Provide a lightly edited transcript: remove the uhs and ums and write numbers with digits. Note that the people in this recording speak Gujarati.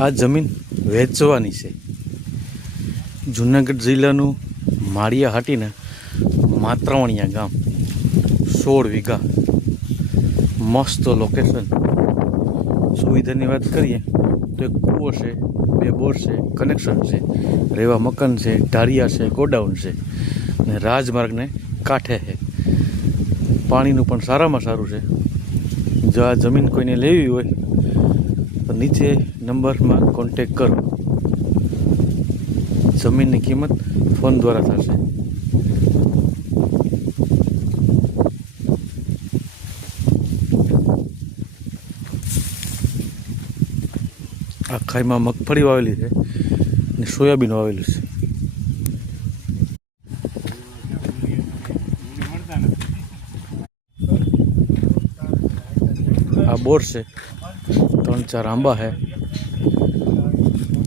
આ જમીન વેચવાની છે। જૂનાગઢ જિલ્લાનું માળિયા હાટીના માત્રાવણિયા ગામ 16 વીઘા મસ્ત લોકેશન। સુવિધાની વાત કરીએ તો એક કૂવો છે, 2 બોર છે, કનેક્શન છે, રહેવા મકાન છે, ઢાળિયા છે, ગોડાઉન છે અને રાજમાર્ગને કાંઠે છે। પાણીનું પણ સારામાં સારું છે। જો આ જમીન કોઈને લેવી હોય તો નીચે નંબરમાં કોન્ટેક કરો। જમીનની કિંમત ફોન દ્વારા થશે। આ ખાઈમાં મગફળી વાવેલી છે અને સોયાબીન વાવેલું છે। આ બોર છે, 3-4 આંબા છે।